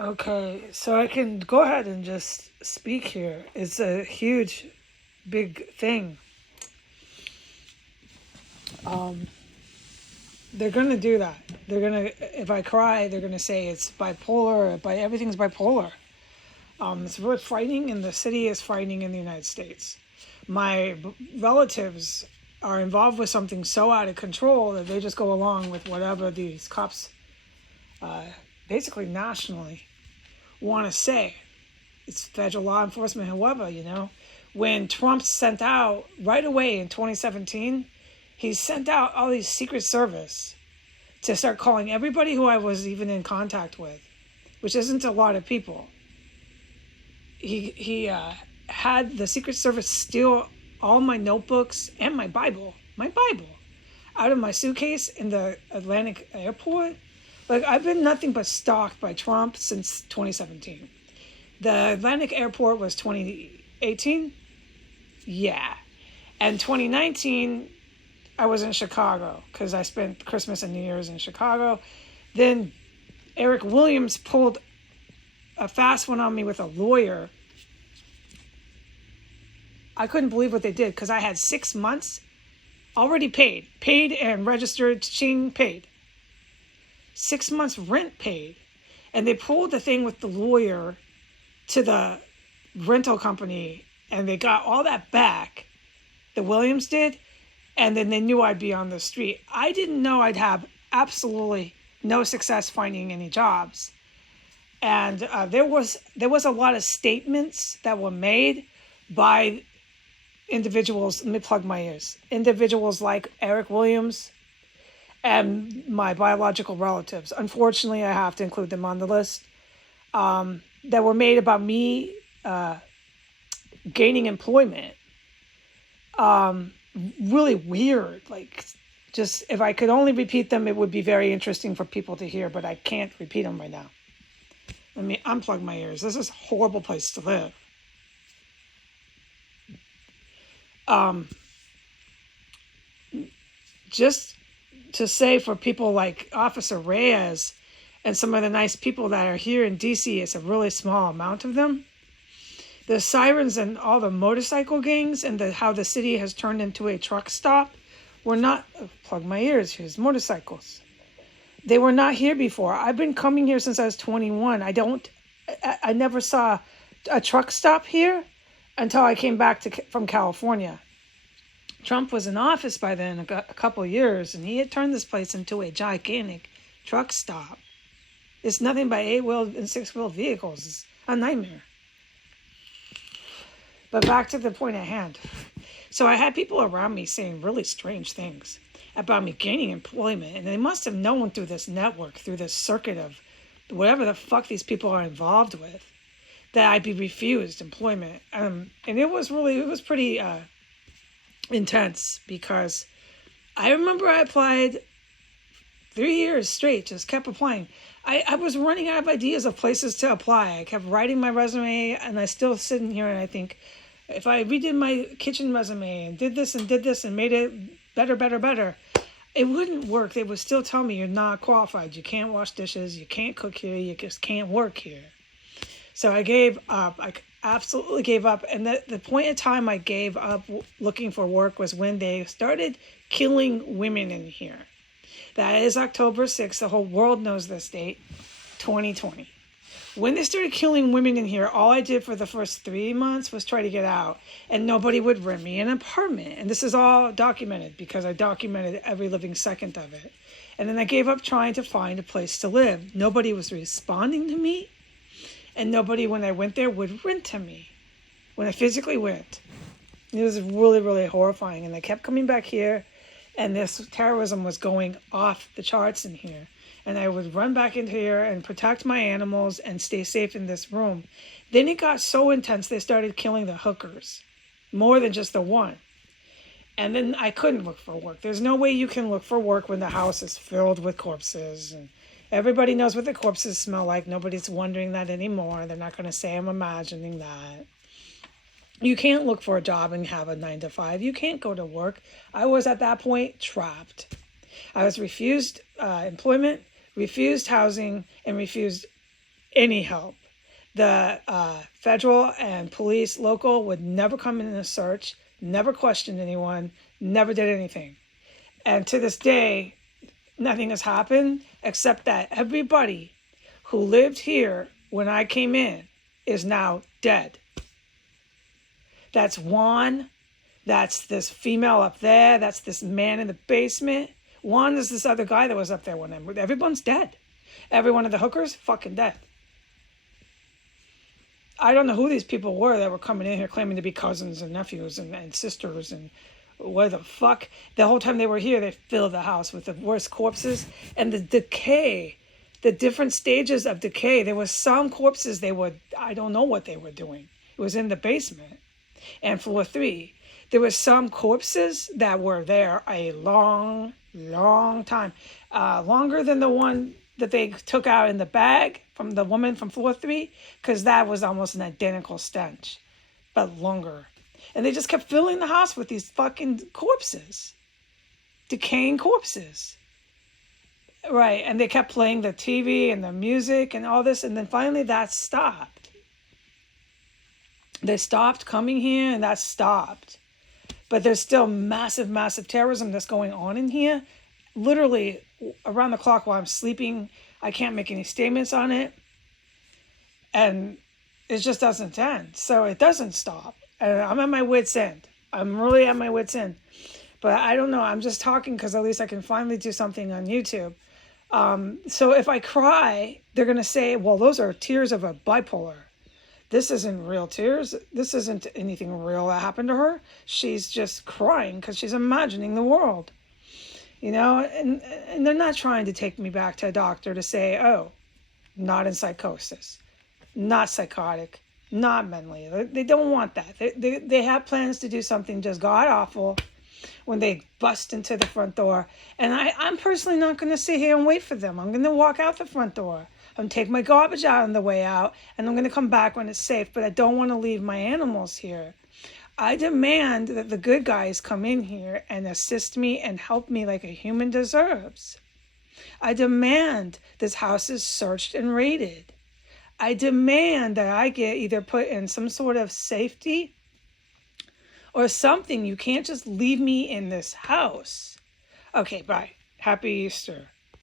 Okay, so I can go ahead and just speak here. It's a huge, big thing. Um, they're gonna do that. They're gonna, if I cry, they're gonna say it's bipolar. By everything's bipolar. It's really frightening, and the city is frightening in the United States. My relatives are involved with something so out of control that they just go along with whatever these cops, basically nationally, want to say. It's federal law enforcement, whoever. When Trump sent out right away in 2017, he sent out all these Secret Service to start calling everybody who I was even in contact with, which isn't a lot of people. He had the Secret Service steal all my notebooks and my Bible, out of my suitcase in the Atlantic airport. Like, I've been nothing but stalked by Trump since 2017. The Atlantic airport was 2018. Yeah. And 2019, I was in Chicago because I spent Christmas and New Year's in Chicago. Then Eric Williams pulled a fast one on me with a lawyer. I couldn't believe what they did because I had 6 months already paid and registered, ching, paid. 6 months rent paid. And they pulled the thing with the lawyer to the rental company, and they got all that back, the Williams did, and then they knew I'd be on the street. I didn't know I'd have absolutely no success finding any jobs. And there was a lot of statements that were made by individuals. Let me plug my ears. Individuals like Eric Williams and my biological relatives. Unfortunately, I have to include them on the list. That were made about me gaining employment. Really weird. Like, just if I could only repeat them, it would be very interesting for people to hear, but I can't repeat them right now. Let me unplug my ears. This is a horrible place to live. Just to say, for people like Officer Reyes and some of the nice people that are here in DC, it's a really small amount of them. The sirens and all the motorcycle gangs and how the city has turned into a truck stop were not, plug my ears, here's motorcycles. They were not here before. I've been coming here since I was 21. I never saw a truck stop here until I came back from California. Trump was in office by then, a couple of years, and he had turned this place into a gigantic truck stop. It's nothing but 8-wheel and 6-wheel vehicles. It's a nightmare. But back to the point at hand. So I had people around me saying really strange things about me gaining employment, and they must have known through this network, through this circuit of whatever the fuck these people are involved with, that I'd be refused employment. And it was pretty intense, because I remember I applied 3 years straight, just kept applying. I was running out of ideas of places to apply. I kept writing my resume, and I still sitting here and I think, if I redid my kitchen resume and did this and made it better, it wouldn't work. They would still tell me you're not qualified. You can't wash dishes. You can't cook here. You just can't work here. So I gave up. I absolutely gave up. And the point in time I gave up looking for work was when they started killing women in here. That is October 6th. The whole world knows this date, 2020. When they started killing women in here, all I did for the first 3 months was try to get out, and nobody would rent me an apartment. And this is all documented because I documented every living second of it. And then I gave up trying to find a place to live. Nobody was responding to me, and nobody, when I went there, would rent to me when I physically went. It was really, really horrifying. And they kept coming back here, and this terrorism was going off the charts in here. And I would run back into here and protect my animals and stay safe in this room. Then it got so intense, they started killing the hookers, more than just the one. And then I couldn't look for work. There's no way you can look for work when the house is filled with corpses. And everybody knows what the corpses smell like. Nobody's wondering that anymore. They're not going to say I'm imagining that. You can't look for a job and have a 9 to 5. You can't go to work. I was at that point trapped. I was refused employment, refused housing, and refused any help. The federal and police local would never come in and search, never questioned anyone, never did anything. And to this day, nothing has happened except that everybody who lived here when I came in is now dead. That's Juan. That's this female up there. That's this man in the basement. Juan is this other guy that was up there when I moved. Everyone's dead. Every one of the hookers, fucking dead. I don't know who these people were that were coming in here claiming to be cousins and nephews and sisters and where the fuck. The whole time they were here, they filled the house with the worst corpses and the decay, the different stages of decay. There was some corpses I don't know what they were doing. It was in the basement and floor 3. There were some corpses that were there a long, long time, longer than the one that they took out in the bag from the woman from floor 3, because that was almost an identical stench, but longer. And they just kept filling the house with these fucking corpses, decaying corpses. Right, and they kept playing the TV and the music and all this, and then finally that stopped. They stopped coming here, and that stopped. But there's still massive, massive terrorism that's going on in here. Literally around the clock while I'm sleeping, I can't make any statements on it. And it just doesn't end. So it doesn't stop. And I'm at my wit's end. I'm really at my wit's end. But I don't know. I'm just talking because at least I can finally do something on YouTube. So if I cry, they're going to say, well, those are tears of a bipolar. This isn't real tears. This isn't anything real that happened to her. She's just crying because she's imagining the world. You know, and they're not trying to take me back to a doctor to say, oh, not in psychosis, not psychotic, not mentally. They don't want that. They have plans to do something just god-awful when they bust into the front door. And I'm personally not going to sit here and wait for them. I'm going to walk out the front door. I'm going to take my garbage out on the way out, and I'm going to come back when it's safe. But I don't want to leave my animals here. I demand that the good guys come in here and assist me and help me like a human deserves. I demand this house is searched and raided. I demand that I get either put in some sort of safety or something. You can't just leave me in this house. Okay, bye. Happy Easter.